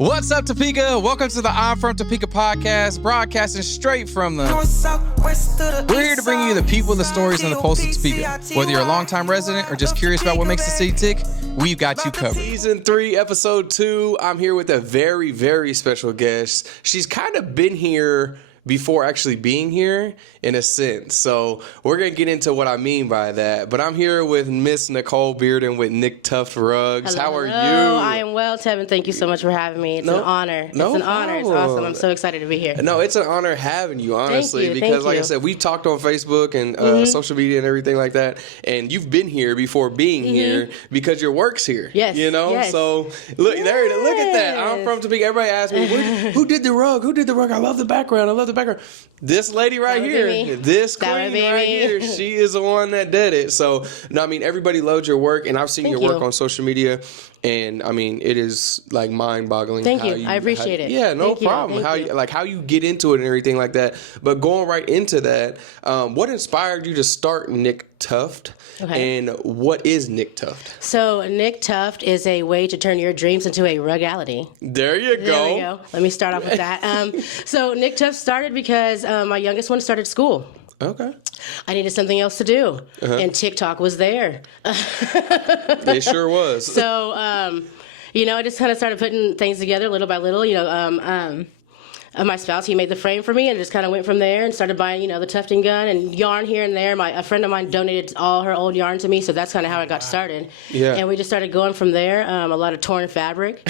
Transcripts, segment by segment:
What's up, Topeka? Welcome to the I'm from Topeka podcast, broadcasting straight from the... We're here to bring you the people, the stories, and the pulse of Topeka. Whether you're a longtime resident or just curious about what makes the city tick, we've got you covered. Season 3, episode 2, I'm here with a very, very special guest. She's kind of been here before actually being here, in a sense. So we're going to get into what I mean by that. But I'm here with Miss Nicole Bearden with Nic Tuft Rugs. Hello, How are you? I am well, Tevin. Thank you so much for having me. It's an honor. It's an honor. It's awesome. I'm so excited to be here. No, it's an honor having you, honestly. Thank you. Because like I said, we've talked on Facebook and social media and everything like that. And you've been here before being here because your work's here. Yes. You know? Yes. So look at that. I'm from Topeka. Everybody asks me, who did the rug? Who did the rug? I love the background. This lady right here, this queen right here, she is the one that did it. So, no, I mean, everybody loves your work, and I've seen your work on social media, and I mean, it is like mind-boggling. Thank you. I appreciate it. Yeah, no problem. How you get into it and everything like that. But going right into that, what inspired you to start Nic Tuft? Okay. And what is Nic Tuft? So Nic Tuft is a way to turn your dreams into a rugality. There you go. There we go. Let me start off with that. So Nic Tuft started because my youngest one started school. Okay. I needed something else to do, and TikTok was there. It sure was. So, I just kind of started putting things together little by little. My spouse, he made the frame for me, and just kind of went from there and started buying, the tufting gun and yarn here and there. A friend of mine donated all her old yarn to me, so that's kind of how I got started. Yeah. And we just started going from there. A lot of torn fabric.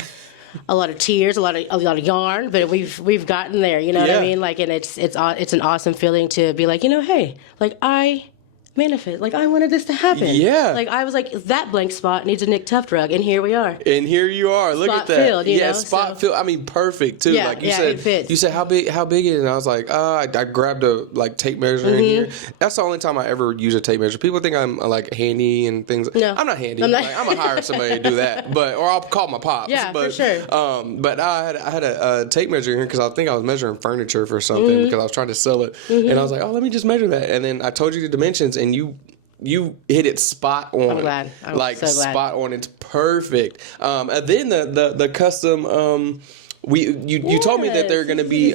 A lot of tears, a lot of yarn, but we've gotten there. You know what I mean? Like, and it's an awesome feeling to be like, hey, like I manifest, like I wanted this to happen. Yeah. Like I was like, that blank spot needs a Nic Tuft rug, and here we are. And here you are. Look at that. Filled, Spot filled. I mean, perfect too. Yeah, like you said, it fits. You said how big is it? And I was like, I grabbed a tape measure in here. That's the only time I ever use a tape measure. People think I'm like handy and things. No, I'm not handy. I'm gonna hire somebody to do that, or I'll call my pops. Yeah, for sure. But I had a tape measure in here because I think I was measuring furniture for something because I was trying to sell it, and I was like, let me just measure that, and then I told you the dimensions, and you hit it spot on. I'm glad. I'm so glad. Spot on. It's perfect. And then the custom. You told me that they're going to be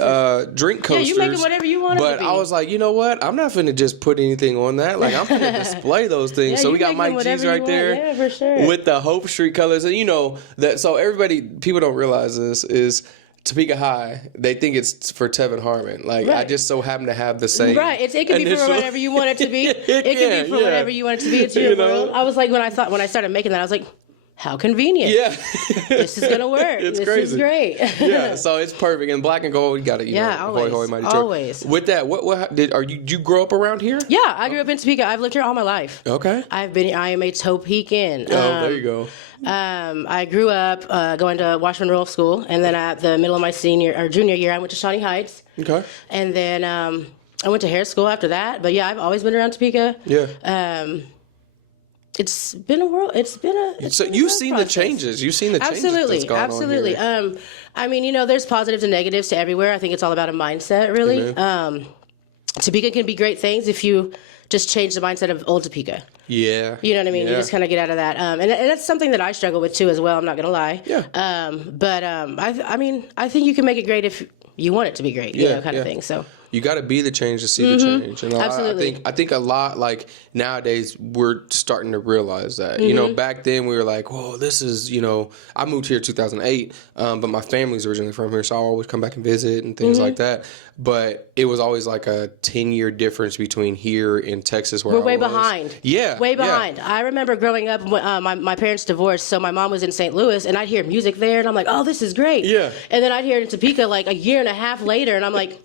drink coasters. Yeah, you make them whatever you want. But I was like, you know what? I'm not finna just put anything on that. Like I'm finna display those things. So we got Mike G's right there. Yeah, for sure. With the Hope Street colors, and that. So people don't realize this is. Topeka High, they think it's for Tevin Harmon. Like, I just so happen to have the same. Right. It can be for whatever you want it to be. It can be for whatever you want it to be. It's your world. I was like, when I started making that, I was like, how convenient. Yeah. This is going to work. This crazy. Is great. Yeah. So it's perfect. And black and gold, you got to, always. Hoy, mighty always. With that, did you grow up around here? Yeah. I grew up in Topeka. I've lived here all my life. Okay. I am a Topekan. There you go. I grew up going to Washburn Rural School, and then at the middle of my junior year, I went to Shawnee Heights. Okay. And then I went to Harris School after that. But yeah, I've always been around Topeka. Yeah. It's been a world. You've seen the changes. You've seen the changes. Absolutely. I mean, there's positives and negatives to everywhere. I think it's all about a mindset, really. Topeka can be great things if you just change the mindset of old Topeka. Yeah. You know what I mean? Yeah. You just kind of get out of that. And that's something that I struggle with too as well, I'm not going to lie. Yeah. I think you can make it great if you want it to be great, kind of thing. So you got to be the change to see the change. And absolutely. I think a lot, like nowadays, we're starting to realize that. Back then we were like, whoa, this is, I moved here in 2008, but my family's originally from here, so I always come back and visit and things like that. But it was always like a 10-year difference between here and Texas where we're way behind. Yeah. Way behind. Yeah. I remember growing up, my parents divorced, so my mom was in St. Louis, and I'd hear music there, and I'm like, oh, this is great. Yeah. And then I'd hear it in Topeka like a year and a half later, and I'm like...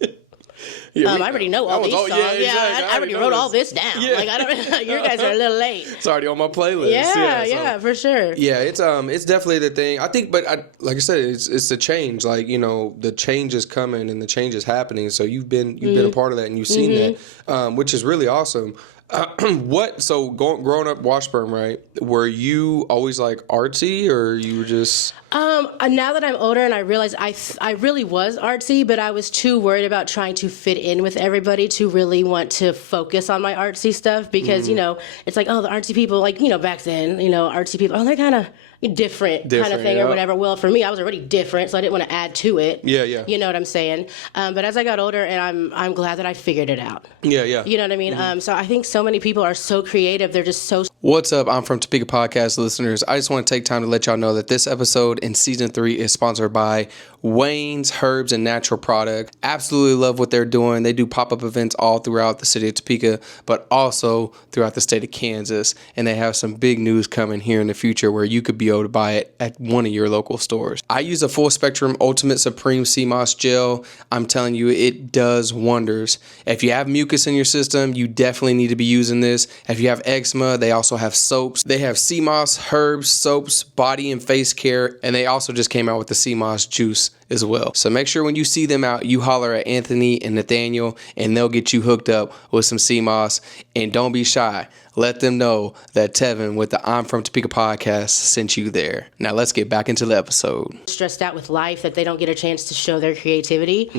I already know all these songs. Exactly. I already wrote all this down. Yeah. Like I don't. You guys are a little late. It's already on my playlist. Yeah, for sure. Yeah, it's definitely the thing. I think, but like I said, it's the change. Like the change is coming and the change is happening. So you've been a part of that and you've seen that, which is really awesome. Growing up Washburn, right? Were you always like artsy, or you were just? Now that I'm older and I realize I really was artsy, but I was too worried about trying to fit in with everybody to really want to focus on my artsy stuff because, it's like, oh, the artsy people, like, back then, artsy people, oh, they're kind of different kind of thing or whatever. Well, for me, I was already different, so I didn't want to add to it. Yeah, yeah. You know what I'm saying? But as I got older, and I'm glad that I figured it out. Yeah, yeah. You know what I mean? So I think so many people are so creative. They're just so... What's up? I'm from Topeka podcast listeners. I just want to take time to let y'all know that this episode in season 3 is sponsored by Wayne's Herbs and Natural Product. Absolutely love what they're doing. They do pop-up events all throughout the city of Topeka, but also throughout the state of Kansas. And they have some big news coming here in the future where you could be able to buy it at one of your local stores. I use a full spectrum Ultimate Supreme Sea Moss Gel. I'm telling you, it does wonders. If you have mucus in your system, you definitely need to be using this. If you have eczema, they also have soaps. They have sea moss, herbs, soaps, body and face care, and they also just came out with the sea moss juice as well. So make sure when you see them out, you holler at Anthony and Nathaniel, and they'll get you hooked up with some sea moss. And don't be shy. Let them know that Tevin with the I'm From Topeka podcast sent you there. Now let's get back into the episode. Stressed out with life that they don't get a chance to show their creativity,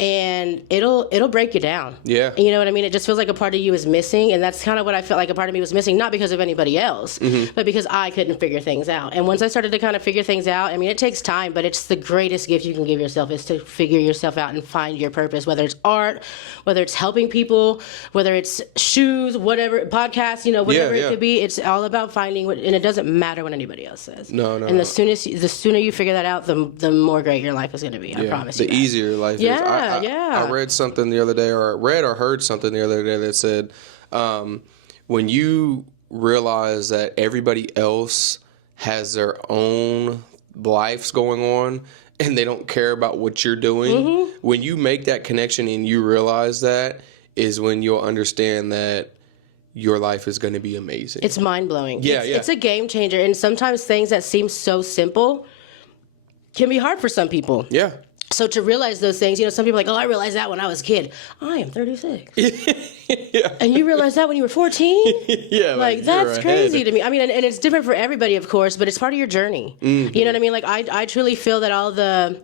and it'll break you down. Yeah. You know what I mean? It just feels like a part of you is missing, and that's kind of what I felt like a part of me was missing, not because of anybody else, but because I couldn't figure things out. And once I started to kind of figure things out, I mean, it takes time, but it's the greatest gift you can give yourself is to figure yourself out and find your purpose, whether it's art, whether it's helping people, whether it's shoes, whatever, podcasts, whatever it could be. It's all about finding what, and it doesn't matter what anybody else says. No. And the sooner you figure that out, the more great your life is going to be. I promise you. The easier life is. I read something the other day, or heard something the other day that said, when you realize that everybody else has their own lives going on, and they don't care about what you're doing, when you make that connection and you realize that, is when you'll understand that your life is going to be amazing. It's mind-blowing. It's a game changer. And sometimes things that seem so simple can be hard for some people. Yeah. So to realize those things, some people are like, oh, I realized that when I was a kid. I am 36. Yeah. And you realized that when you were 14? Yeah. Like that's crazy to me. I mean, and it's different for everybody, of course, but it's part of your journey. You know what I mean? Like I truly feel that all the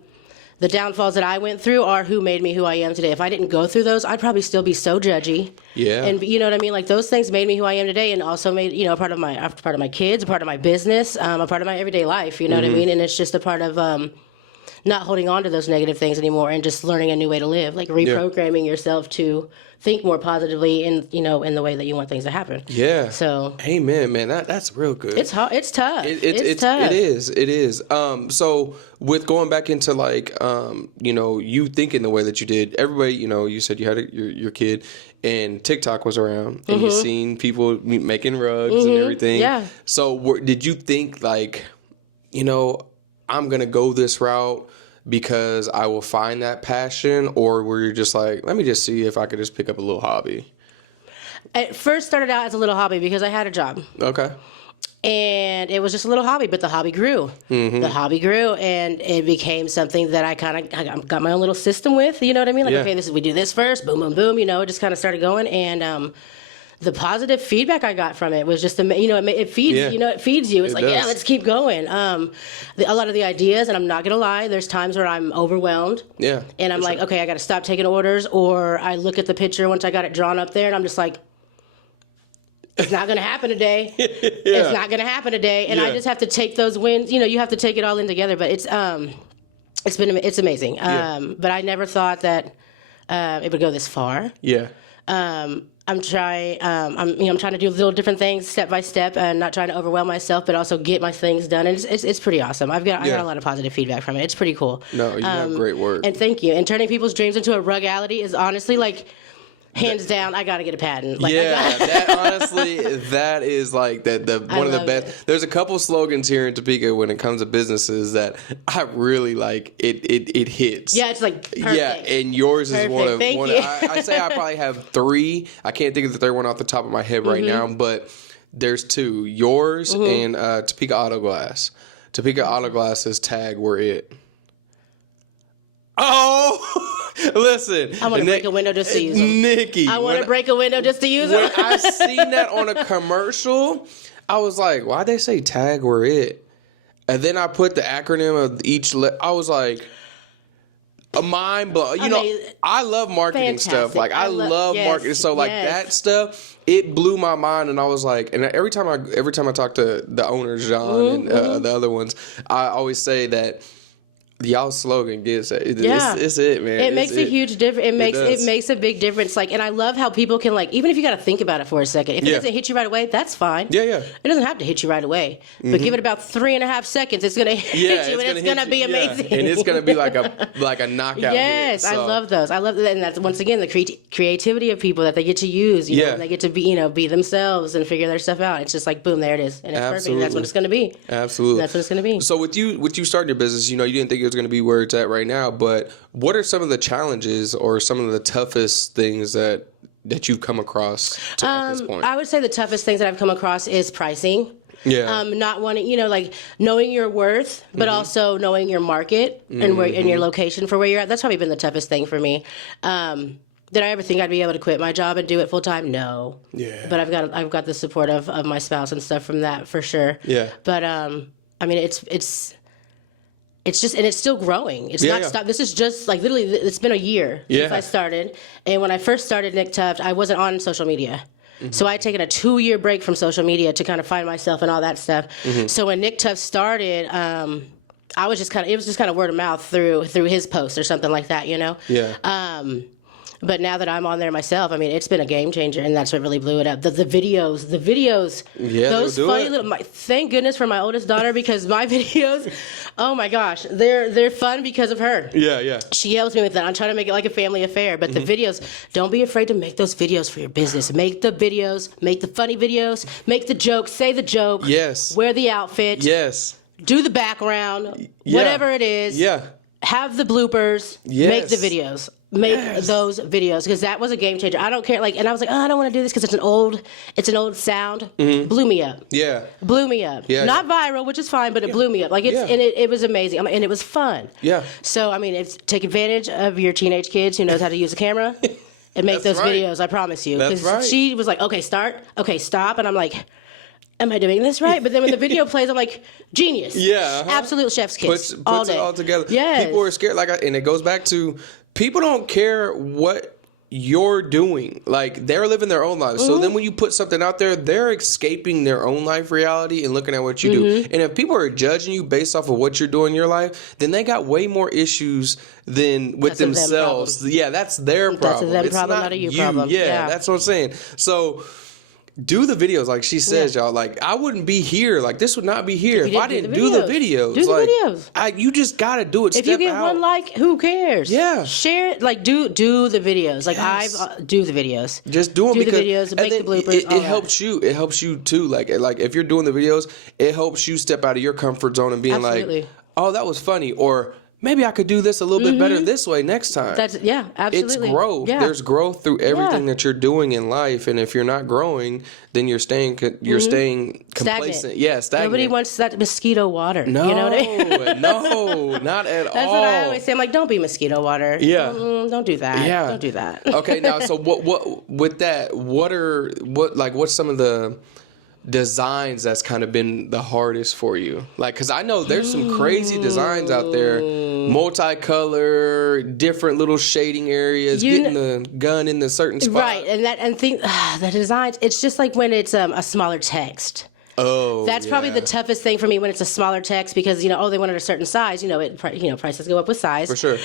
downfalls that I went through are who made me who I am today. If I didn't go through those, I'd probably still be so judgy. Yeah. And you know what I mean? Like those things made me who I am today, and also made, a part of my kids, a part of my business, a part of my everyday life. You know what I mean? And it's just a part of not holding on to those negative things anymore, and just learning a new way to live, like reprogramming yourself to think more positively in the way that you want things to happen. Yeah. So. Amen, man. That's real good. It's hard. It's tough. It's tough. It is. So with going back into like, you thinking the way that you did, everybody, you said you had your kid, and TikTok was around, and you seen people making rugs and everything. Yeah. So did you think like, I'm gonna go this route because I will find that passion, or were you just like, let me just see if I could just pick up a little hobby? It first started out as a little hobby because I had a job. Okay. And it was just a little hobby, but the hobby grew. The hobby grew, and it became something that I got my own little system with. You know what I mean? Like, okay, we do this first, boom, boom, boom. It just kind of started going, and the positive feedback I got from it was just, it feeds, it feeds you. It's like, yeah, let's keep going. A lot of the ideas, and I'm not going to lie, there's times where I'm overwhelmed. Yeah. And I'm like, okay, I got to stop taking orders, or I look at the picture once I got it drawn up there, and I'm just like, it's not going to happen today. It's not going to happen today. And I just have to take those wins. You have to take it all in together, but it's amazing. But I never thought that it would go this far. Yeah. I'm trying to do little different things step by step, and not trying to overwhelm myself, but also get my things done. And it's pretty awesome. I got a lot of positive feedback from it. It's pretty cool. No, you have great work. And thank you. And turning people's dreams into a rugality is honestly like, hands down, I gotta get a patent. Like, that is like one of the best. There's a couple slogans here in Topeka when it comes to businesses that I really like. It hits. Yeah, it's like perfect. Yeah, and yours is one of. I say I probably have 3. I can't think of the third one off the top of my head right now, but there's 2. Yours and Topeka Auto Glass. Topeka Auto Glass's tag were it. Oh, Listen. I want to break a window just to use them. Nikki. I want to break a window just to use them. When I seen that on a commercial, I was like, why'd they say tag we're it? And then I put the acronym of each I was like, a mind blow. You know, I love marketing stuff. Like I love marketing. So like that stuff, it blew my mind. And I was like, and every time I talk to the owners, John, and the other ones, I always say that y'all slogan gets it. It's it, man. It makes a huge difference. It makes a big difference. Like, and I love how people can, like, even if you got to think about it for a second, if it doesn't hit you right away, that's fine. Yeah. It doesn't have to hit you right away, but give it about 3.5 seconds. It's gonna hit you, and it's gonna be amazing. And it's gonna be like a knockout. Yes, hit, so. I love those. I love that, and that's once again the creativity of people that they get to use. You know, and they get to be themselves and figure their stuff out. It's just like boom, there it is, and it's perfect. And that's what it's gonna be. Absolutely, that's what it's gonna be. So with you starting your business, you know, you didn't think it was gonna be where it's at right now, but what are some of the challenges or some of the toughest things that you've come across at this point? I would say the toughest things that I've come across is pricing. Yeah. Not wanting, like knowing your worth, but also knowing your market and where and your location for where you're at. That's probably been the toughest thing for me. Did I ever think I'd be able to quit my job and do it full time? No. Yeah. But I've got the support of my spouse and stuff from that for sure. Yeah. But I mean, it's just, and it's still growing. It's not stopped. This is just like literally, it's been a year since I started. And when I first started Nic Tuft, I wasn't on social media. So I had taken a 2-year break from social media to kind of find myself and all that stuff. So when Nic Tuft started, it was just kind of word of mouth through his post or something like that, you know? Yeah. But now that I'm on there myself, I mean, it's been a game changer, and that's what really blew it up. The videos, those funny little. Thank goodness for my oldest daughter, because my videos, oh my gosh, they're fun because of her. Yeah. She helps me with that. I'm trying to make it like a family affair. But the videos, don't be afraid to make those videos for your business. Make the videos, make the funny videos, make the joke, say the joke. Yes. Wear the outfit. Yes. Do the background. Whatever it is. Yeah. Have the bloopers. Yes. Make the videos. Make those videos, because that was a game changer. I don't care, like, and I was like, oh, I don't want to do this because it's an old sound. Blew me up. Yeah. Blew me up. Yeah. Not viral, which is fine, but it blew me up. Like and it was amazing. I mean, and it was fun. Yeah. So I mean, take advantage of your teenage kids who knows how to use a camera and make those videos. I promise you. Because she was like, okay, start. Okay, stop. And I'm like, am I doing this right? But then when the video plays, I'm like, genius. Yeah. Absolute chef's kiss. Puts all day. it all together. Yes. People are scared. And it goes back to, people don't care what you're doing. Like, they're living their own lives. So then when you put something out there, they're escaping their own life reality and looking at what you do. And if people are judging you based off of what you're doing in your life, then they got way more issues than with themselves. Yeah, that's their problem. That's a them problem, not a you problem. Yeah, that's what I'm saying. So do the videos, like she says, y'all. Like, I wouldn't be here. Like, this would not be here if I didn't do the videos. Do the videos. You just gotta do it. If you get one like, who cares? Yeah. Share it. Like, do the videos. Like, do the videos. Just do them. Do the videos. Make the bloopers. It helps you. It helps you too. Like if you're doing the videos, it helps you step out of your comfort zone and being like, oh, that was funny, or maybe I could do this a little bit better this way next time. Absolutely. It's growth. Yeah. There's growth through everything that you're doing in life, and if you're not growing, then you're staying complacent. Stagnant. Yeah, stagnant. Nobody wants that mosquito water. No, you know what I mean? No, not at all. That's what I always say. I'm like, don't be mosquito water. Yeah. Don't do that. Yeah. Don't do that. Okay, now, so what with that? What's some of the designs that's kind of been the hardest for you? Like, because I know there's some crazy designs out there, multicolor, different little shading areas, getting the gun in the certain spot. Right, and the designs, it's just like when it's a smaller text. Oh, that's probably the toughest thing for me when it's a smaller text, because they wanted a certain size. Prices go up with size. For sure.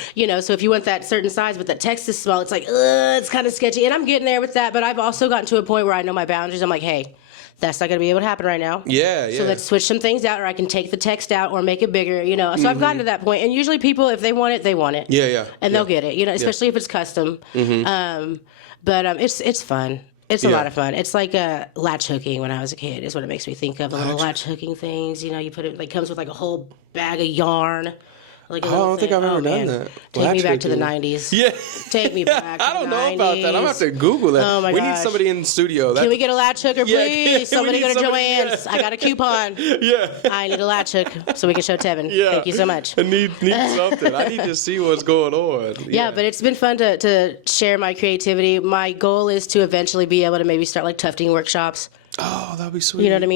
So if you want that certain size but the text is small, it's like, it's kind of sketchy. And I'm getting there with that, but I've also gotten to a point where I know my boundaries. I'm like, hey, that's not going to be able to happen right now. Yeah. So let's switch some things out, or I can take the text out or make it bigger, So I've gotten to that point. And usually people, if they want it, they want it. Yeah. And they'll get it, especially if it's custom. But it's fun. It's a lot of fun. It's like latch hooking when I was a kid is what it makes me think of. The little latch hooking things. You put it, comes with like a whole bag of yarn. Like I don't think I've ever done that. Take me back to the 90s. Yeah. Take me back to I don't the 90s. know about that. I'm going to have to Google that. Oh, my We gosh. need somebody in the studio. Can we get a latch hooker, Yeah, please? Somebody we go need to somebody, Joann's. I got a coupon. Yeah. I need a latch hook so we can show Tevin. Yeah. Thank you so much. I need something. I need to see what's going on. Yeah, but it's been fun to share my creativity. My goal is to eventually be able to maybe start like tufting workshops. Oh, that'd be sweet. You know what I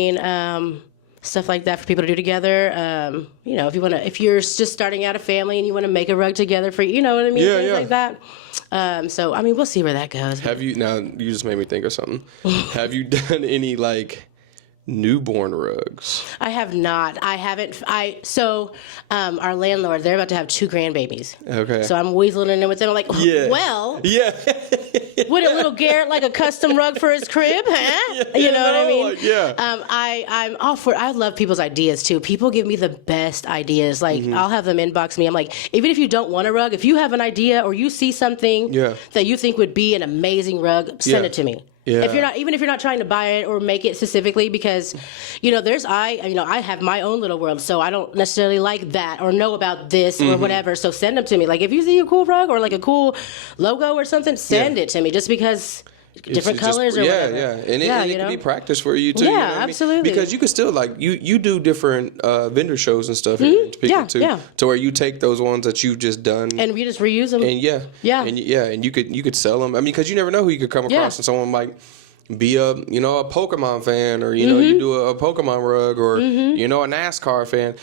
mean? Stuff like that for people to do together. You know, if you're just starting out a family and you want to make a rug together for, you know what I mean? Yeah, Things yeah. like that. So, I mean, we'll see where that goes. Have you, now you just made me think of something. Have you done any like newborn rugs? I have not. I haven't. Our landlord, they're about to have 2 grandbabies. Okay. So I'm weaseling in with them. I'm like, Yeah. well, Yeah. wouldn't little Garrett like a custom rug for his crib? Huh? You know what I mean? Like, yeah. I'm all for it. I love people's ideas too. People give me the best ideas. Like I'll have them inbox me. I'm like, even if you don't want a rug, if you have an idea or you see something that you think would be an amazing rug, send it to me. Yeah. Even if you're not trying to buy it or make it specifically, because, you know, I have my own little world, so I don't necessarily like that or know about this or whatever. So send them to me. Like if you see a cool rug or like a cool logo or something, send it to me. Just because different colors or whatever. Yeah, and it can be practice for you too. Yeah, you know what I mean? absolutely. Because you can still like you do different vendor shows and stuff here in Topeka too. Yeah. To where you take those ones that you've just done and we just reuse them. And and you could sell them. I mean, because you never know who you could come across, and someone might be a Pokemon fan, or you do a Pokemon rug, or a NASCAR fan.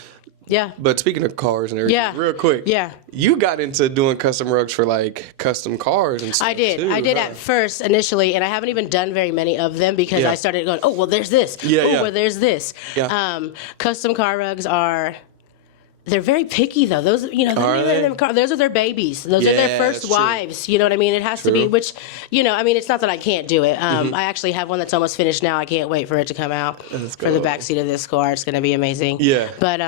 Yeah. But speaking of cars and everything, real quick. Yeah. You got into doing custom rugs for like custom cars and stuff. I did. Too, I did at first initially, and I haven't even done very many of them because I started going, oh, well, there's this. Well, there's this. Yeah. Custom car rugs they're very picky though. Those, those are their babies. Those are their first wives. You know what I mean? It has to be, which, I mean, it's not that I can't do it. I actually have one that's almost finished now. I can't wait for it to come out for the backseat of this car. It's going to be amazing. Yeah. But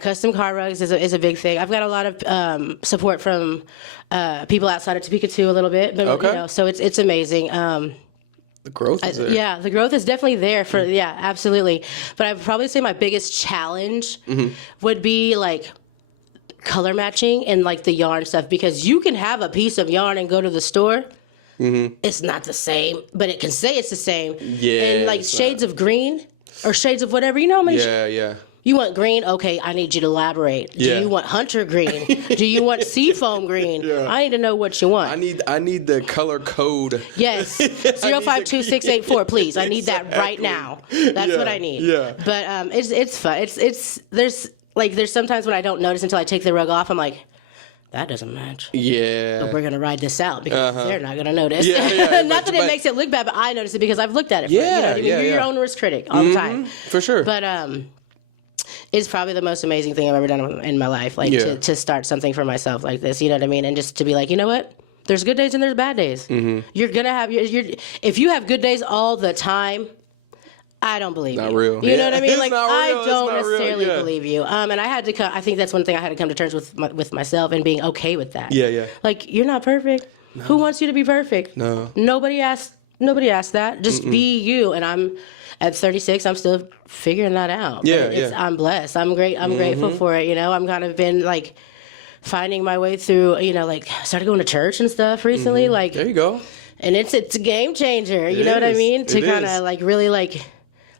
custom car rugs is a big thing. I've got a lot of support from people outside of Topeka too, a little bit. But, so it's amazing. The growth is there. Yeah, the growth is definitely there for absolutely. But I would probably say my biggest challenge would be like color matching and like the yarn stuff, because you can have a piece of yarn and go to the store. It's not the same, but it can say it's the same. Yeah. And like shades of green or shades of whatever, how many you want green? Okay, I need you to elaborate. Do you want hunter green? Do you want seafoam green? I need to know what you want. I need the color code. Yes. 052684, please. I need that right now. That's what I need. Yeah. But it's fun. There's sometimes when I don't notice until I take the rug off, I'm like, that doesn't match. Yeah. But we're going to ride this out because they're not going to notice. Not that it makes it look bad, but I notice it because I've looked at it. You're your own worst critic all the time. For sure. But it's probably the most amazing thing I've ever done in my life, like to start something for myself like this, you know what I mean? And just to be like, you know what? There's good days and there's bad days. You're going to have, if you have good days all the time, I don't believe not you. Real. You know what I mean? Like, I real. don't necessarily believe you. And I had to come, I think that's one thing I had to come to terms with myself and being okay with that. Yeah. Like, you're not perfect. No. Who wants you to be perfect? No. Nobody asked that. Just be you. And I'm at 36, I'm still figuring that out. I'm blessed. I'm great. I'm grateful for it. I'm kind of been like finding my way through, like started going to church and stuff recently. Like, there you go. And it's a game changer. You know what I mean? To kind of like really like,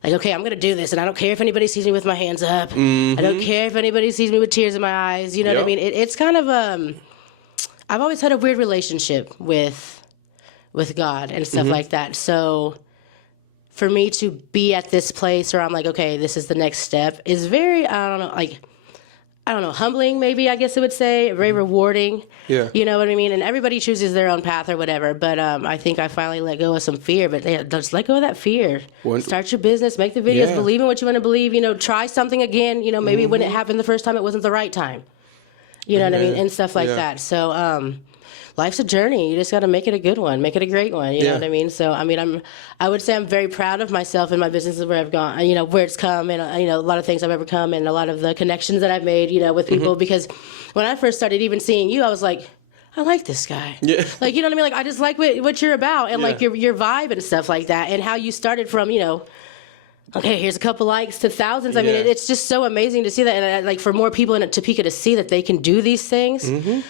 okay, I'm going to do this. And I don't care if anybody sees me with my hands up. I don't care if anybody sees me with tears in my eyes. You know what I mean? It's kind of, I've always had a weird relationship with God and stuff like that. So for me to be at this place where I'm like, okay, this is the next step is very, humbling, maybe, I guess I would say, very rewarding. Yeah. You know what I mean? And everybody chooses their own path or whatever. But I think I finally let go of some fear. But just let go of that fear. Start your business, make the videos, believe in what you want to believe. Try something again. Maybe when it happened the first time, it wasn't the right time. You know what I mean? And stuff like that. So, life's a journey. You just got to make it a good one, make it a great one. You know what I mean? So, I mean, I would say I'm very proud of myself and my businesses where I've gone, where it's come, and, a lot of things I've overcome, and a lot of the connections that I've made, with people. Because when I first started even seeing you, I was like, I like this guy. Yeah. Like, you know what I mean? Like, I just like what you're about, and like your vibe and stuff like that, and how you started from, okay, here's a couple likes to thousands. I mean, Yeah. it's just so amazing to see that, and like for more people in Topeka to see that they can do these things. Mm-hmm.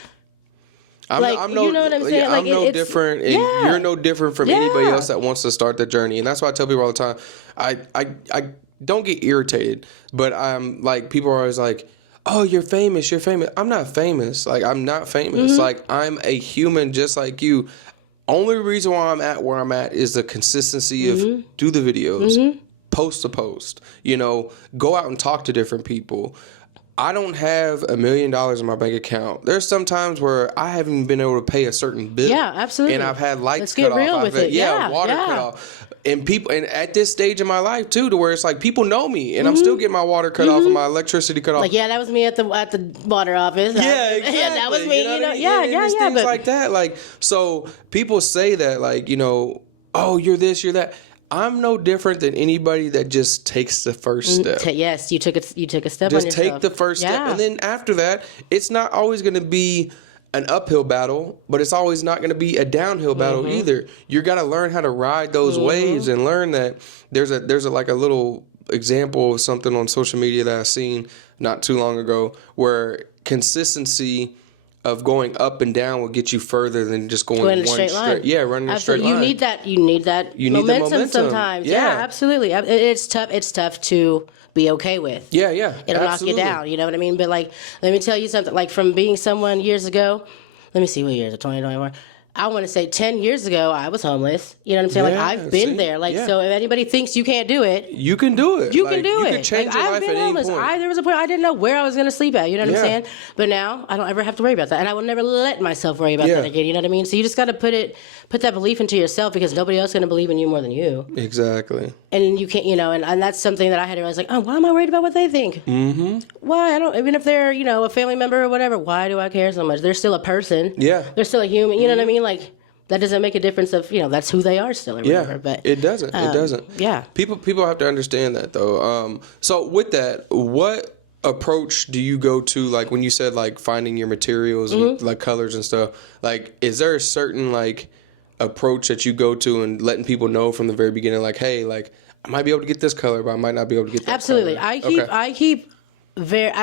I'm you know what I'm saying? Yeah, like, I'm no different, and you're no different from anybody else that wants to start the journey. And that's why I tell people all the time, I don't get irritated, but I'm like, people are always like, oh, you're famous. I'm not famous. Like, I'm not famous. Mm-hmm. Like, I'm a human just like you. Only reason why I'm at where I'm at is the consistency of do the videos, post to post, go out and talk to different people. I don't have $1 million in my bank account. There's some times where I haven't even been able to pay a certain bill. Yeah, absolutely. And I've had lights Let's cut get off. real with it. Water cut off. And at this stage in my life too, to where it's like people know me, and I'm still getting my water cut off and my electricity cut off. Like, that was me at the water office. Yeah, exactly. Yeah, that was me. Things but like that. Like, so people say that, like, oh, you're this, you're that. I'm no different than anybody that just takes the first step. Yes, you took a step just on yourself. take the first step, and then after that, it's not always going to be an uphill battle, but it's always not going to be a downhill battle either. You got to learn how to ride those waves and learn that there's a like a little example of something on social media that I seen not too long ago where consistency of going up and down will get you further than just going in a straight line. Yeah, running a straight line. You need that momentum sometimes. Yeah, absolutely. It's tough to be okay with. Yeah, It'll absolutely. knock you down, you know what I mean? But like, let me tell you something, like from being someone years ago, let me see what year is it, 2021. I want to say 10 years ago, I was homeless. You know what I'm saying? Yeah, like, I've been there. Like, so if anybody thinks you can't do it, you can do it. You can do it. You can change your life at any point. There was a point I didn't know where I was going to sleep at. You know what I'm saying? But now I don't ever have to worry about that, and I will never let myself worry about that again. You know what I mean? So you just got to put that belief into yourself, because nobody else is going to believe in you more than you. Exactly. And you can't, and that's something that I had to realize. Like, oh, why am I worried about what they think? Mm-hmm. Why? I don't. Even if they're a family member or whatever, why do I care so much? They're still a person. Yeah. They're still a human. You know what I mean? Like, that doesn't make a difference of, that's who they are still or whatever. But it doesn't. It doesn't. Yeah. People have to understand that, though. So with that, what approach do you go to, like, when you said, like, finding your materials and, like, colors and stuff? Like, is there a certain, like, approach that you go to and letting people know from the very beginning, like, hey, like, I might be able to get this color, but I might not be able to get that Absolutely. color? I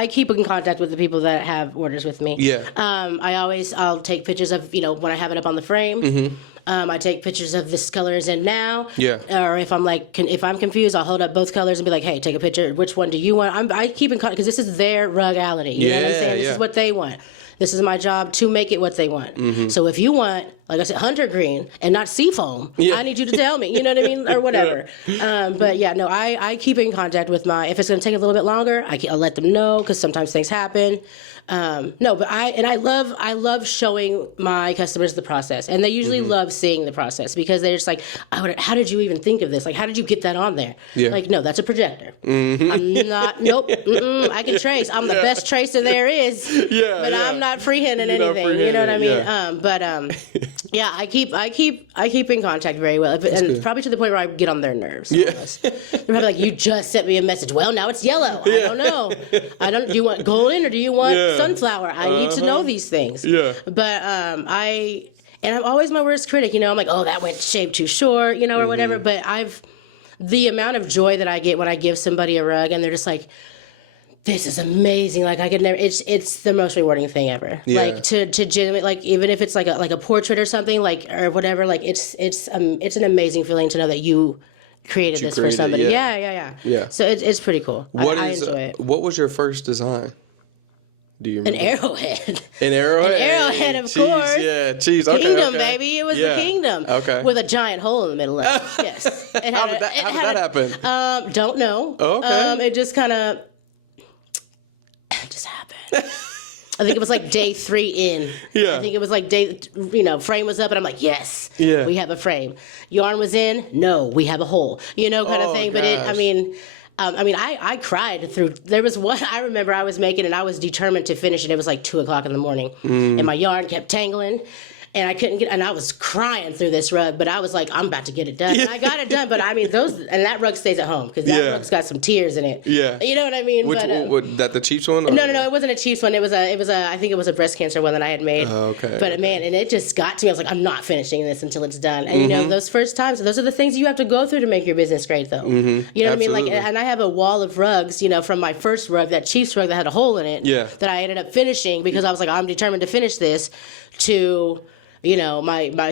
keep in contact with the people that have orders with me. Yeah. I'll take pictures of, when I have it up on the frame. I take pictures of this color is in now. Yeah. Or if I'm confused, I'll hold up both colors and be like, hey, take a picture. Which one do you want? I keep in contact because this is their rugality. You know what I'm saying? This is what they want. This is my job to make it what they want. So if you want, like I said, hunter green and not seafoam, I need you to tell me, you know what I mean? Or whatever. But yeah, no, I keep in contact with if it's going to take a little bit longer, I'll let them know, because sometimes things happen. But I love showing my customers the process, and they usually love seeing the process, because they're just like, how did you even think of this? Like, how did you get that on there? Yeah. Like, no, that's a projector. I'm not, nope, I can trace. I'm the best tracer there is, but I'm not freehanding anything. You know what I mean? Yeah, I keep in contact very well, and probably to the point where I get on their nerves. Yeah. They're probably like, you just sent me a message. Well, now it's yellow. I don't know. Do you want golden or do you want sunflower? I need to know these things. Yeah. But I'm always my worst critic. I'm like, oh, that went shaped too short, or whatever. But the amount of joy that I get when I give somebody a rug and they're just like, this is amazing. Like, I could never. It's the most rewarding thing ever. Yeah. Like to genuinely, like, even if it's like a portrait or something, like, or whatever. Like, it's an amazing feeling to know that you created this for somebody. Yeah. So it's pretty cool. I enjoy it. What was your first design? Do you remember? An arrowhead. An arrowhead? An arrowhead, of course. Yeah, cheese. Okay, Kingdom, baby. It was the kingdom. Okay. With a giant hole in the middle of it. Yes. How did that happen? Don't know. Oh, okay. It just happened. I think it was like day 3 in. Yeah. I think it was like frame was up, and I'm like, yes, we have a frame. Yarn was in, no, we have a hole, kind of thing. Gosh. But I cried through. There was one I remember I was making, and I was determined to finish it. It was like 2:00 in the morning, and my yarn kept tangling. and I couldn't get, and I was crying through this rug, but I was like, I'm about to get it done. And I got it done, but I mean, that rug stays at home because that rug's got some tears in it. Yeah. You know what I mean? Which, that the Chiefs one? Or? No, it wasn't a Chiefs one. It was I think it was a breast cancer one that I had made. Oh, okay. But man, and it just got to me. I was like, I'm not finishing this until it's done. And you know, those first times, those are the things you have to go through to make your business great, though. You know what I mean? Like, and I have a wall of rugs, you know, from my first rug, that Chiefs rug that had a hole in it, that I ended up finishing because I was like, I'm determined to finish this, to, you know,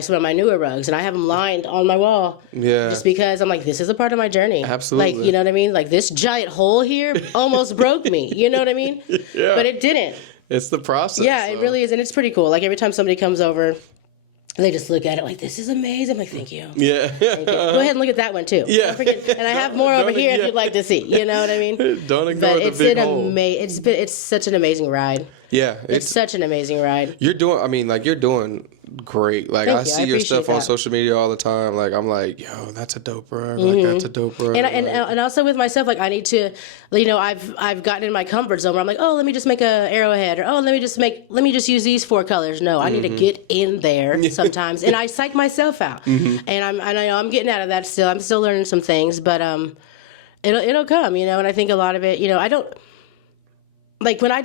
some of my newer rugs, and I have them lined on my wall. Yeah. Just because I'm like, this is a part of my journey. Absolutely. Like, you know what I mean? Like, this giant hole here almost broke me. You know what I mean? Yeah. But it didn't. It's the process. Yeah, it really is, and it's pretty cool. Like, every time somebody comes over, they just look at it like, this is amazing. I'm like, thank you. Yeah. Thank you. Go ahead and look at that one, too. Yeah. Don't forget, and I have more over here if you'd like to see. You know what I mean? Don't ignore the big hole. It's such an amazing ride. Yeah. It's such an amazing ride. You're doing great. Like, I see your stuff on social media all the time. Like, I'm like, yo, that's a dope rug. Like, that's a dope rug. And also with myself, like, I need to, you know, I've gotten in my comfort zone where I'm like, oh, let me just make a arrowhead, or oh, let me just use these 4 colors. No, I need to get in there sometimes, and I psych myself out. And I know I'm getting out of that still. I'm still learning some things, but it'll come, you know. And I think a lot of it, you know, I don't. Like, when I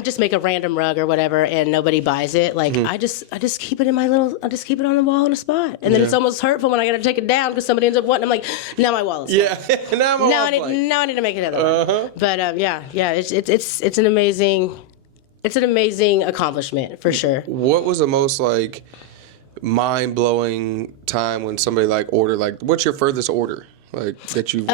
just make a random rug or whatever and nobody buys it, like, I just keep it I just keep it on the wall in a spot. And then it's almost hurtful when I gotta take it down because somebody ends up wanting, I'm like, now my wall is blank. Now I need to make another one. But it's an amazing accomplishment for sure. What was the most, like, mind-blowing time when somebody, like, ordered, like, what's your furthest order, like, that you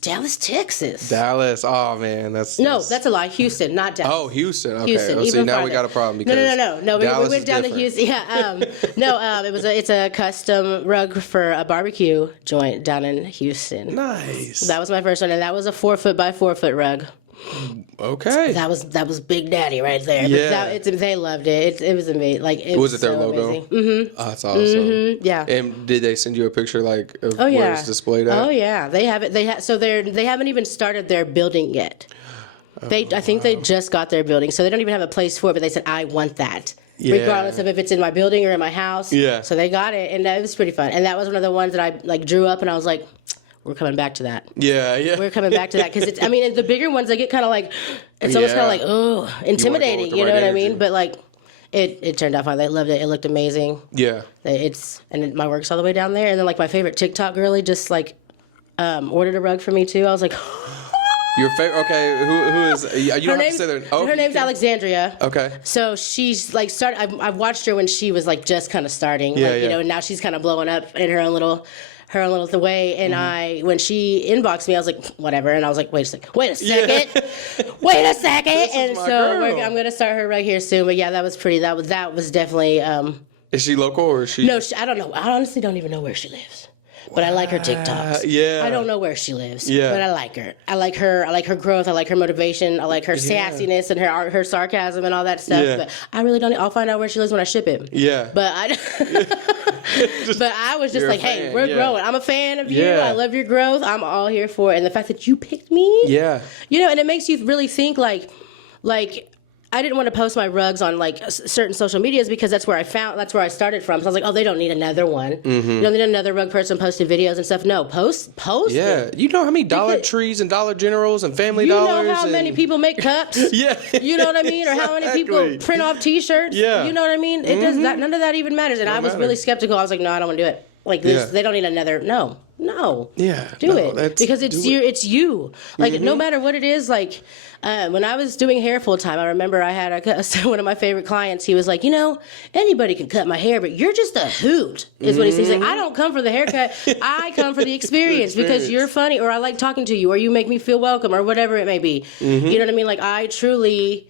Dallas, Texas. Dallas. Oh man, that's a lie. Houston, not Dallas. Oh, Houston. Okay. Houston, See, now we got a problem because no. We went down to Houston. Yeah. It's a custom rug for a barbecue joint down in Houston. Nice. That was my first one, and that was a 4-foot by 4-foot rug. Okay. That was Big Daddy right there. Yeah. They loved it. It was amazing. Like, was it their logo? Mm-hmm. Oh, that's awesome. Yeah. And did they send you a picture, like, of where it's displayed at? Oh yeah, they have it. They haven't even started their building yet. I think they just got their building, so they don't even have a place for it. But they said, I want that. Yeah. Regardless of if it's in my building or in my house. Yeah. So they got it, and that was pretty fun. And that was one of the ones that I, like, drew up, and I was like, we're coming back to that. Yeah. We're coming back to that because the bigger ones, they get kind of like, it's almost kind of like, oh, intimidating. You know what I mean? But, like, it turned out fine. They loved it. It looked amazing. Yeah. My work's all the way down there. And then, like, my favorite TikTok girlie just, like, ordered a rug for me too. I was like, your favorite? Okay, who is? You don't have to say their. Oh, her name's Alexandria. Okay. So she's like I've watched her when she was like just kind of starting. You know, and now she's kind of blowing up in her own little way. And when she inboxed me, I was like, whatever. And I was like, wait a second. And so I'm gonna start her right here soon. But yeah, that was pretty. That was definitely. Is she local or is she? No, I don't know. I honestly don't even know where she lives. But I like her TikToks. Yeah. I don't know where she lives. Yeah. But I like her. I like her growth. I like her motivation. I like her sassiness and her sarcasm and all that stuff. Yeah. But I really don't. I'll find out where she lives when I ship it. Yeah. But I was just like, hey, we're growing. I'm a fan of you. I love your growth. I'm all here for it. And the fact that you picked me. Yeah. You know, and it makes you really think like. I didn't want to post my rugs on like certain social medias because that's where I started from. So I was like, oh, they don't need another one. Mm-hmm. You know, they need another rug person posting videos and stuff. No, post. Yeah, it. You know how many Dollar Trees and Dollar Generals and Family Dollars. You know how many people make cups. Yeah, you know what I mean, or how many people print off T-shirts. Yeah, you know what I mean. It does that. None of that even matters. And I was really skeptical. I was like, no, I don't want to do it. Like this, they don't need another. No. Yeah. Do it because it's you. Like no matter what it is. Like when I was doing hair full time, I remember I had one of my favorite clients. He was like, you know, anybody can cut my hair, but you're just a hoot. Is what he says. He's like, I don't come for the haircut. I come for the experience because you're funny, or I like talking to you, or you make me feel welcome, or whatever it may be. Mm-hmm. You know what I mean? Like I truly.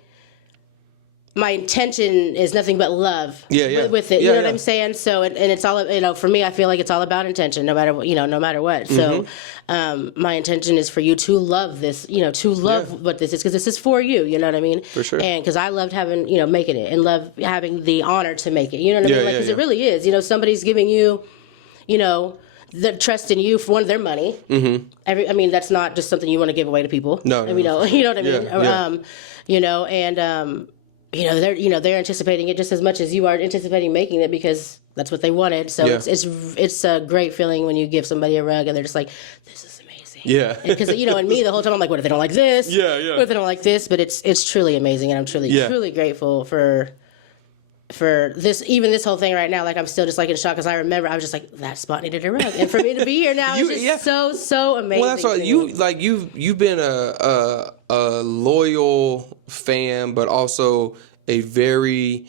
My intention is nothing but love with it. You know what I'm saying? So, and it's all, you know, for me, I feel like it's all about intention, no matter what, you know, no matter what. Mm-hmm. So, my intention is for you to love this, you know, to love what this is, because this is for you, you know what I mean? For sure. And because I loved having, you know, making it and love having the honor to make it, you know what I mean? Like, because it really is, you know, somebody's giving you, you know, the trust in you for one, their money. Mm-hmm. That's not just something you want to give away to people. No. You know what I mean? You know, and, they're anticipating it just as much as you are anticipating making it because that's what they wanted. So it's a great feeling when you give somebody a rug and they're just like, this is amazing. Yeah. Because and me the whole time I'm like, what if they don't like this? Yeah, yeah. What if they don't like this? But it's truly amazing, and I'm truly grateful for this, even this whole thing right now. Like I'm still just like in shock because I remember I was just like, that spot needed a rug, and for me to be here now is just so amazing. Well, that's what you've been a loyal fan, but also a very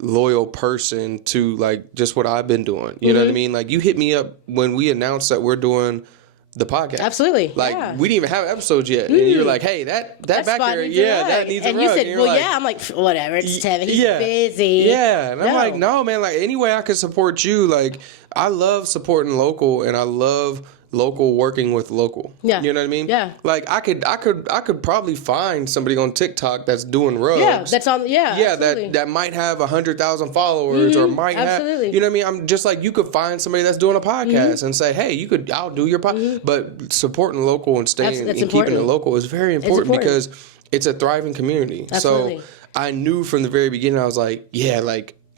loyal person to like just what I've been doing. You know what I mean? Like you hit me up when we announced that we're doing the podcast. Absolutely. Like we didn't even have episodes yet. And you're like, hey, that back there, that needs a rug. And you said, well, I'm like, whatever, it's Tevin, he's busy. Yeah. And I'm like, no, man, like any way I could support you, like I love supporting local and I love local working with local. Yeah. You know what I mean? Yeah. Like I could probably find somebody on TikTok that's doing rugs. Yeah, that's on that might have 100,000 followers or might have, you know what I mean? I'm just like, you could find somebody that's doing a podcast and say, hey, I'll do your podcast. But supporting local and staying and keeping it local is very important because it's a thriving community. Absolutely. So I knew from the very beginning, I was like,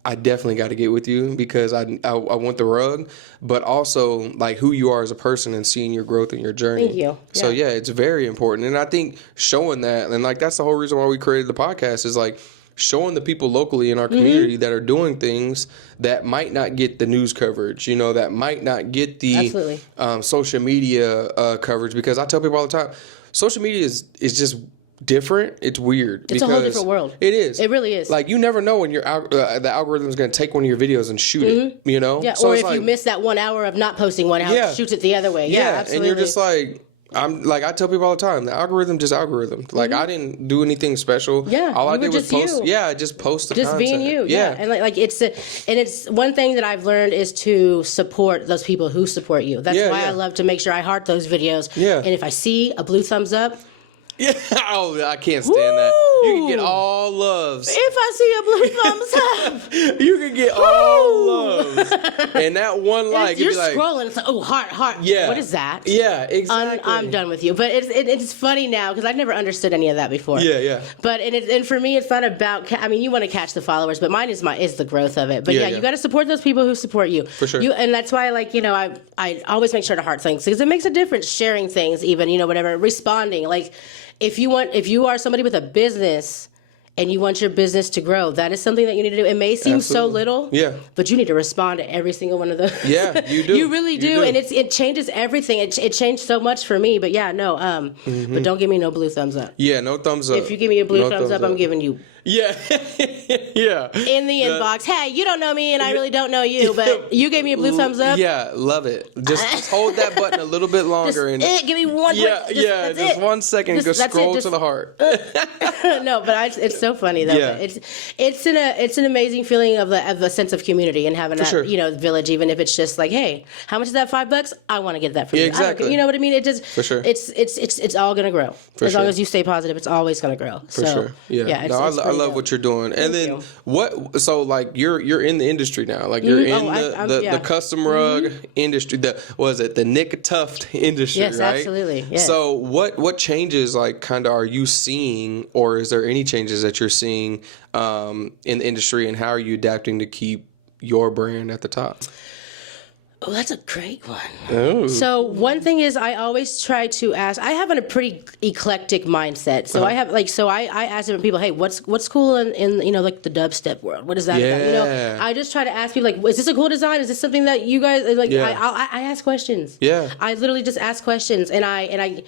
I definitely got to get with you because I want the rug, but also like who you are as a person and seeing your growth and your journey. Thank you. So it's very important. And I think showing that, and like that's the whole reason why we created the podcast is like showing the people locally in our community that are doing things that might not get the news coverage, that might not get the social media coverage. Because I tell people all the time, social media is just different. It's weird. It's a whole different world. It is. It really is. Like you never know when the algorithm is going to take one of your videos and shoot it. Yeah. So or if you miss that 1 hour of not posting one hour, it shoots it the other way. Yeah. Absolutely. And you're just like. I tell people all the time, the algorithm just algorithmed. Like I didn't do anything special. Yeah, all I did was post. You. Yeah, I just post the just content. Being you. Yeah, and like it's one thing that I've learned is to support those people who support you. That's why I love to make sure I heart those videos. Yeah, and if I see a blue thumbs up. Yeah, I can't stand that. You can get all loves. If I see a blue thumbs up, you can get all loves. And that one like, you're scrolling. It's like, oh, heart. Yeah. What is that? Yeah, exactly. I'm done with you. But it's funny now because I've never understood any of that before. Yeah. But and for me, it's not about. I mean, you want to catch the followers, but mine is the growth of it. But you got to support those people who support you. For sure. And that's why, I always make sure to heart things because it makes a difference. Sharing things, even whatever, responding like. If you are somebody with a business and you want your business to grow, that is something that you need to do. It may seem so little, but you need to respond to every single one of those. Yeah, you do. You really do. And it changes everything. It changed so much for me. But but don't give me no blue thumbs up. Yeah, no thumbs up. If you give me a blue thumbs up, I'm giving you. Yeah. In the inbox. Hey, you don't know me and I really don't know you, but you gave me a blue thumbs up. Yeah, love it. Just hold that button a little bit longer. Give me one. Just 1 second. Go scroll to the heart. No, but it's so funny though. Yeah. It's an amazing feeling of a sense of community and having that village, even if it's just like, hey, how much is that $5? I want to get that from you. Exactly. You know what I mean? It just for sure. It's all gonna grow as long as you stay positive. It's always gonna grow. For sure. Yeah. I love what you're doing. And then so like you're in the industry now. Like you're in the custom rug industry. The Nic Tuft industry, yes, right? Absolutely. Yes. So what changes like kind of are you seeing, or is there any changes that you're seeing in the industry, and how are you adapting to keep your brand at the top? Oh, that's a great one. Oh. So one thing is I always try to ask, I have a pretty eclectic mindset. So I have I ask different people, hey, what's cool in like the dubstep world? What is that about? I just try to ask people like, is this a cool design? Is this something that you guys like? I ask questions. Yeah. I literally just ask questions and I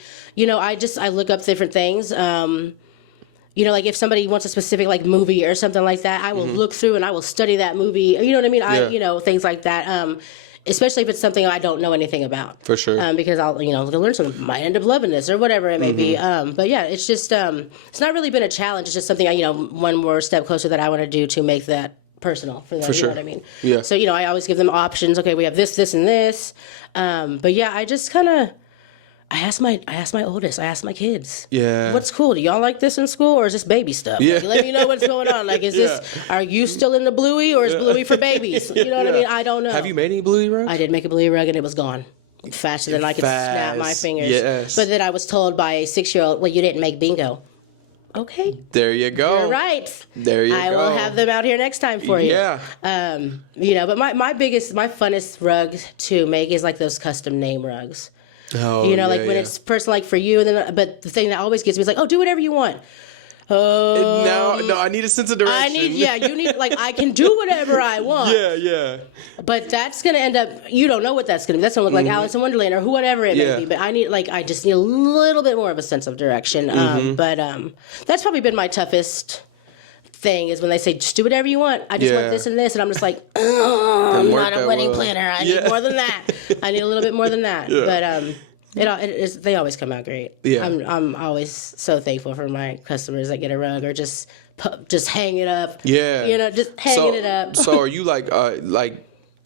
look up different things. Like if somebody wants a specific like movie or something like that, I will look through and I will study that movie. You know what I mean? Yeah. Things like that. Especially if it's something I don't know anything about. For sure. Because I'll, learn something. Might end up loving this or whatever it may be. But yeah, it's just, it's not really been a challenge. It's just something one more step closer that I want to do to make that personal for them. For sure. You know what I mean? Yeah. So, I always give them options. Okay, we have this, this, and this. But yeah, I just kind of, I asked my oldest. I asked my kids. Yeah. What's cool? Do y'all like this in school, or is this baby stuff? Yeah. Like, let me know what's going on. Like, is this? Are you still in the Bluey, or is Bluey for babies? You know what I mean? I don't know. Have you made any Bluey rugs? I did make a Bluey rug, and it was gone faster than I could snap my fingers. Yes. But then I was told by a 6-year-old, "Well, you didn't make bingo." okay. There you go. You're right. There you go. I will have them out here next time for you. Yeah. But my funnest rug to make is like those custom name rugs. Oh, when it's personal, like for you, and then but the thing that always gets me is like, oh, do whatever you want. No, I need a sense of direction. You need, like, I can do whatever I want. Yeah. But that's going to end up, you don't know what that's going to be. That's going to look like Alice in Wonderland or whatever it may be. But I just need a little bit more of a sense of direction. But that's probably been my toughest thing is when they say, just do whatever you want. I just want this and this. And I'm just like, I'm not a wedding planner. I need more than that. I need a little bit more than that. Yeah. But they always come out great. Yeah. I'm always so thankful for my customers that get a rug or just hang it up. Yeah. Just hanging it up. So are you like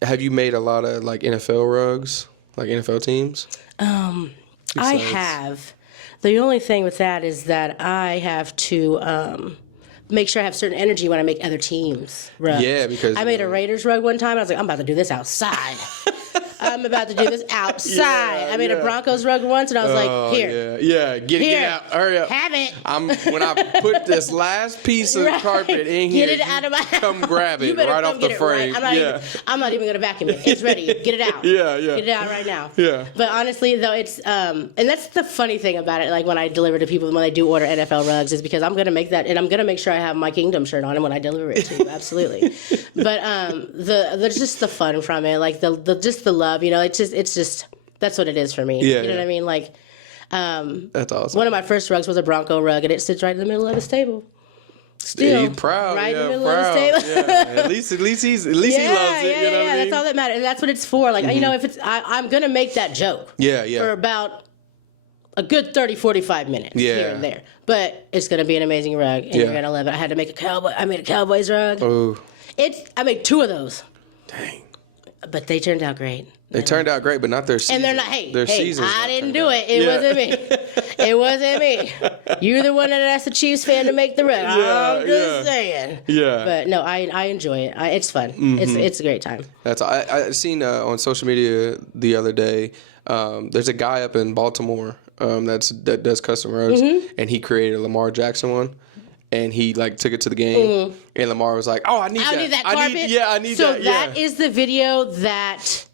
have you made a lot of like NFL rugs, like NFL teams? I have. The only thing with that is that I have to make sure I have certain energy when I make other teams rugs. Yeah, because I made a Raiders rug one time. I was like, I'm about to do this outside. I'm about to do this outside. I made a Broncos rug once, and I was like, here. Yeah. Get it out. Hurry up. Have it. When I put this last piece of carpet in here, get it out of my house. Come grab it right off the frame. Right. I'm not even going to vacuum it. It's ready. Get it out. Yeah. Get it out right now. Yeah. But honestly, though, it's and that's the funny thing about it. Like when I deliver to people when they do order NFL rugs, is because I'm going to make that, and I'm going to make sure I have my Kingdom shirt on, and when I deliver it to you, absolutely. But there's just the fun from it, like the love. It's just that's what it is for me. Yeah, you know what I mean? Like, that's awesome. One of my first rugs was a Bronco rug, and it sits right in the middle of his table. Still, he's proud. Right in the middle proud. of his table. At least he loves it. You know what I mean? That's all that matters, and that's what it's for. Like, if it's, I'm gonna make that joke. Yeah. For about a good 30, 45 minutes here and there, but it's gonna be an amazing rug, and you're gonna love it. I had to make I made a Cowboys rug. Oh. I made 2 of those. Dang. But they turned out great. They turned out great, but not their season. And they're not, their seasons. I didn't do it. It wasn't me. It wasn't me. You're the one that asked a Chiefs fan to make the rug. I'm just saying. Yeah. But no, I enjoy it. It's fun. It's a great time. I seen on social media the other day, there's a guy up in Baltimore that does custom rugs, and he created a Lamar Jackson one. And he took it to the game, and Lamar was like, "Oh, I need that carpet. I need that." So that is the video that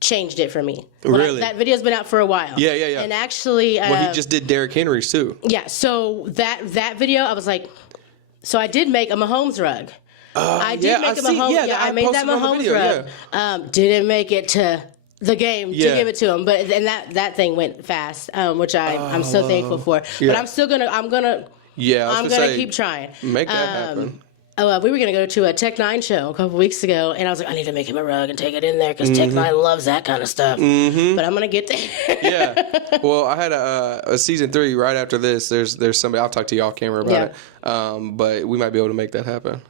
changed it for me. Really? That video's been out for a while. Yeah. And actually, he just did Derrick Henry's too. Yeah. So that video, I was like, so I did make a Mahomes rug. I did make a Mahomes. I made that Mahomes rug. Yeah. Didn't make it to the game to give it to him, but that thing went fast, which I'm so thankful for. Yeah. But I'm gonna. Yeah, I'm going to keep trying. Make that happen. We were going to go to a Tech.9 show a couple weeks ago, and I was like, I need to make him a rug and take it in there because Tech.9 loves that kind of stuff. But I'm going to get there. Yeah. Well, I had a season 3 right after this. There's somebody, I'll talk to you off camera about it. But we might be able to make that happen.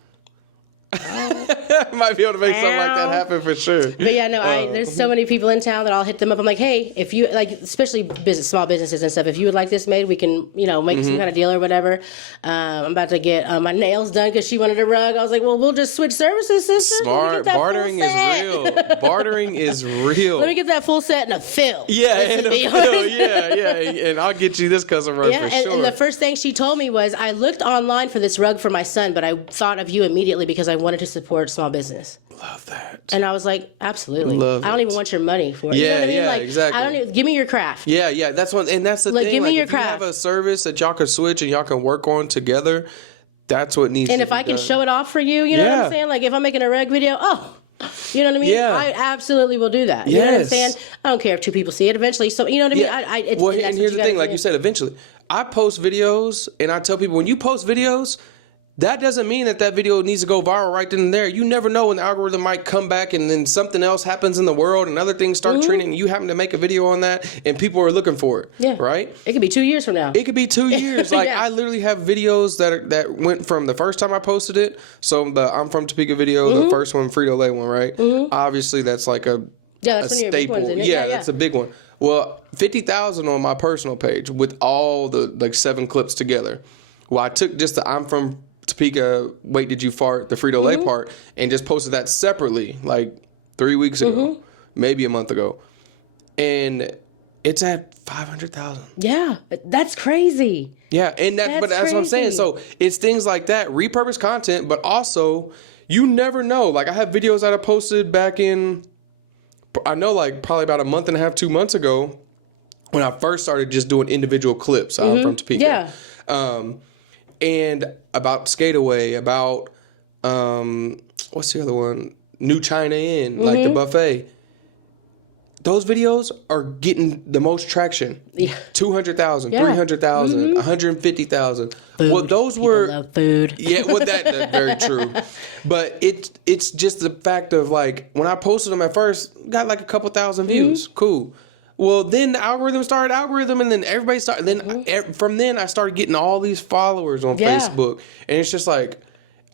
Might be able to make something like that happen for sure. But yeah, no, there's so many people in town that I'll hit them up. I'm like, hey, if you especially small businesses and stuff, if you would like this made, we can, make some kind of deal or whatever. I'm about to get my nails done because she wanted a rug. I was like, well, we'll just switch services, sister. Smart. Bartering is real. Bartering is real. Let me get that full set and a fill. Yeah, and a fill. Yeah. And I'll get you this custom rug for sure. And the first thing she told me was, I looked online for this rug for my son, but I thought of you immediately because I wanted to support small business. Love that. And I was like, absolutely. I don't even want your money for it. Yeah, you know what I mean? Like, exactly. I don't even, give me your craft. Yeah. That's one, and that's the thing. Give me your if craft. You have a service that y'all can switch and y'all can work on together. That's what needs. And to if be I can done. show it off for you, you know what I'm saying? Like if I'm making a reg video, you know what I mean? Yeah. I absolutely will do that. You know what I'm saying? I don't care if 2 people see it eventually. So you know what I mean? Well, and here's the thing, like you said, eventually, I post videos, and I tell people when you post videos. That doesn't mean that video needs to go viral right then and there. You never know when the algorithm might come back and then something else happens in the world and other things start trending and you happen to make a video on that and people are looking for it. Yeah. Right? It could be 2 years from now. It could be 2 years. Like I literally have videos that went from the first time I posted it. So the I'm from Topeka video, the first one, Frito-Lay one, right? Obviously that's like a that's one of your big ones, isn't it? Yeah, that's a big one. Well, 50,000 on my personal page with all the 7 clips together. Well, I took just the I'm from Topeka, wait, did you fart? The Frito-Lay part, and just posted that separately, like 3 weeks ago, maybe a month ago. And It's at 500,000. Yeah, that's crazy. Yeah, and that's what I'm saying. So it's things like that, repurposed content, but also you never know. Like I have videos that I posted back in, I know like probably about a month and a half, 2 months ago, when I first started just doing individual clips from Topeka. Yeah. And about Skateaway, about what's the other one? New China Inn, like the buffet. Those videos are getting the most traction. Yeah. 200,000, 300,000, 150,000. Well, those People were love food. Yeah, well that's very true. But it's just the fact of like when I posted them at first, got like a couple thousand views. Cool. Well, then the algorithm started and then everybody started. Then from then I started getting all these followers on Facebook, and it's just like,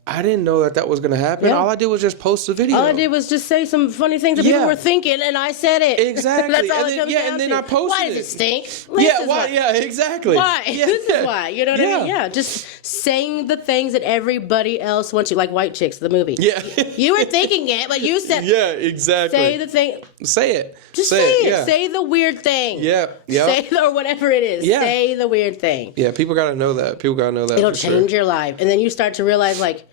I didn't know that was going to happen. Yeah. All I did was just post a video. All I did was just say some funny things that people were thinking, and I said it. Exactly. That's all it comes down and then to. I posted Why does it stink? Why? Yeah, exactly. Why? Yeah. This is why. You know what I mean? Yeah. Just saying the things that everybody else wants you, like White Chicks, the movie. Yeah. You were thinking it, but you said. Yeah, exactly. Say the thing. Say it. Just say it. Yeah. Say the weird thing. Yeah. Yeah. Say or whatever it is. Yeah. Say the weird thing. Yeah, people got to know that. It'll change your life. And then you start to realize, like,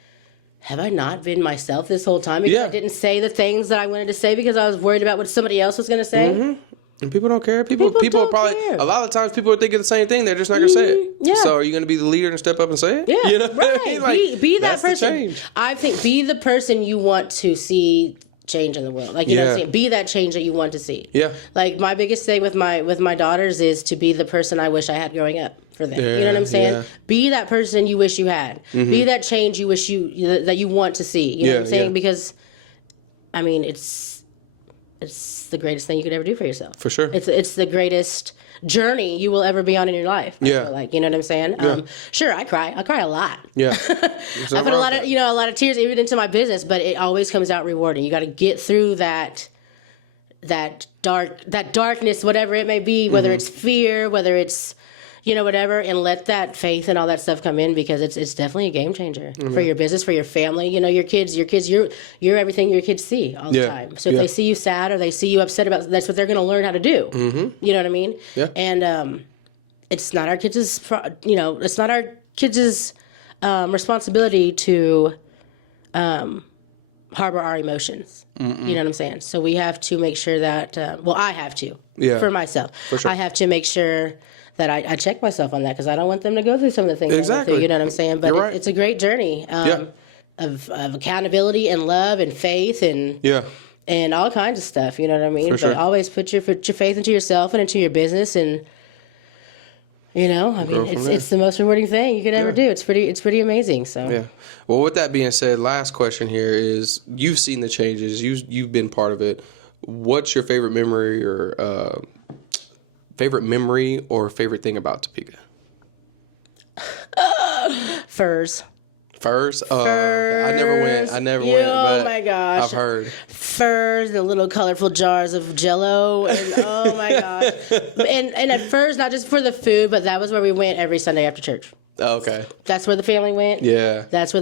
have I not been myself this whole time? Because I didn't say the things that I wanted to say because I was worried about what somebody else was going to say. Mm-hmm. And people don't care. People don't probably care. A lot of times people are thinking the same thing. They're just not going to say it. Yeah. So are you going to be the leader and step up and say it? Yeah. You know? Right. Like, be that that's person. The change. I think be the person you want to see change in the world. Like you know what I'm saying? Be that change that you want to see. Yeah. Like my biggest thing with my daughters is to be the person I wish I had growing up for them. Yeah, you know what I'm saying? yeah. Be that person you wish you had. Be that change you wish that you want to see. You know what I'm saying? Because I mean it's the greatest thing you could ever do for yourself. For sure. It's the greatest journey you will ever be on in your life. I feel like, you know what I'm saying? Yeah. Sure, I cry a lot. Yeah. I put a lot of tears even into my business, but it always comes out rewarding. You got to get through that darkness, whatever it may be, whether it's fear, whether it's whatever, and let that faith and all that stuff come in, because it's definitely a game changer for your business, for your family. Your kids, you're everything your kids see all the time. So if they see you sad or they see you upset about, that's what they're going to learn how to do. Mm-hmm. You know what I mean? Yeah. And it's not our kids' it's not our kids' responsibility to harbor our emotions. Mm-mm. You know what I'm saying? So we have to make sure that I have to for myself. For sure. I have to make sure that I check myself on that, because I don't want them to go through some of the things I went through, you know what I'm saying? But it's a great journey of accountability and love and faith and all kinds of stuff, you know what I mean? But always put your faith into yourself and into your business, and it's the most rewarding thing you could ever do. It's pretty amazing. So yeah. Well, with that being said, last question here is: you've seen the changes, you've been part of it. What's your favorite memory or favorite thing about Topeka? Furs. Furs? I never went. Oh my gosh. I've heard. Furs, the little colorful jars of Jell-O, and oh my gosh. And at Furs, not just for the food, but that was where we went every Sunday after church. Okay. That's where the family went. Yeah. That's where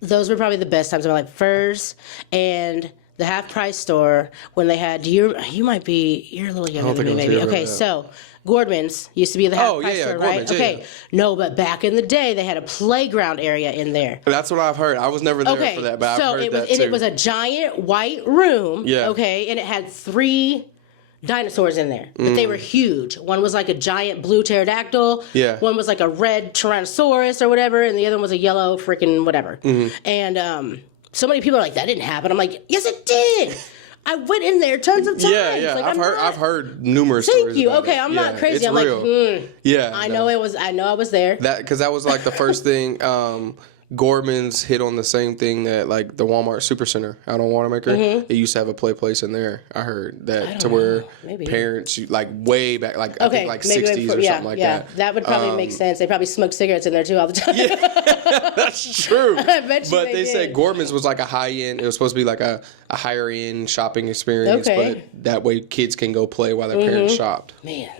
those were probably the best times of my life. Furs and the half price store when they had. You're a little younger than me, maybe. Okay, so Gordman's used to be the half price store, right? Okay, no, but back in the day they had a playground area in there. That's what I've heard. I was never there for that, but I've heard that too. And it was a giant white room. Yeah. Okay, and it had 3 dinosaurs in there, but they were huge. One was like a giant blue pterodactyl. Yeah. One was like a red tyrannosaurus or whatever, and the other one was a yellow freaking whatever. Mm-hmm. And so many people are like, that didn't happen. I'm like, yes, it did. I went in there tons of times. Yeah. Like, I've heard numerous stories. Thank you. About Okay, it. I'm not crazy. I'm real. like, yeah. I know I was there. Because that was like the first thing. Gorman's hit on the same thing that like the Walmart Supercenter out on Wanamaker. Mm-hmm. It used to have a play place in there. I heard that where parents like way back, like I think like 60s or something like that. That would probably make sense. They probably smoked cigarettes in there too all the time. Yeah, that's true. I bet you but they said Gorman's was like a high end. It was supposed to be like a higher end shopping experience, but that way kids can go play while their parents shopped. Man.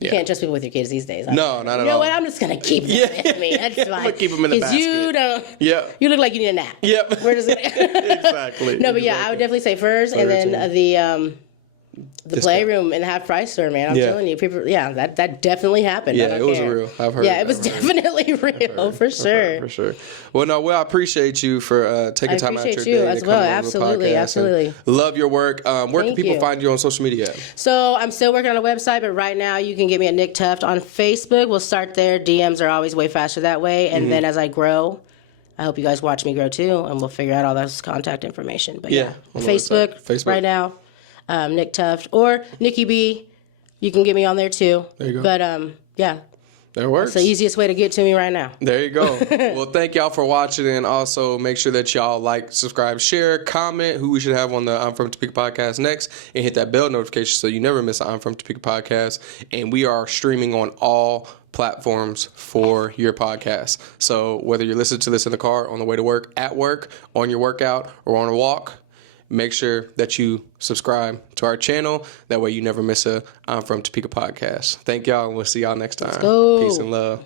You can't trust people with your kids these days. No, not at all. You know what? I'm just going to keep them with me. That's fine. I'm going to keep them in the basket. Because you look like you need a nap. Yep. We're just gonna exactly. No, but I would definitely say Furs, and then The Playroom in Half Price store, man. I'm telling you, people. Yeah, that definitely happened. Yeah, it was real. I've heard. Yeah, it was definitely real for sure. For sure. Well, I appreciate you for taking time out your day. I appreciate you as well. Absolutely. Love your work. Where can people find you on social media? So I'm still working on a website, but right now you can get me at Nic Tuft on Facebook. We'll start there. DMs are always way faster that way, and then as I grow, I hope you guys watch me grow too, and we'll figure out all those contact information. But Facebook right now. Nic Tuft or Nicki B, you can get me on there too. There you go. But yeah, that works. It's the easiest way to get to me right now. There you go. Well, thank y'all for watching, and also make sure that y'all like, subscribe, share, comment who we should have on the I'm From Topeka podcast next, and hit that bell notification so you never miss an I'm From Topeka podcast. And we are streaming on all platforms for your podcast. So whether you're listening to this in the car, on the way to work, at work, on your workout, or on a walk, make sure that you subscribe to our channel. That way you never miss a I'm From Topeka podcast. Thank y'all, and we'll see y'all next time. Let's go. Peace and love.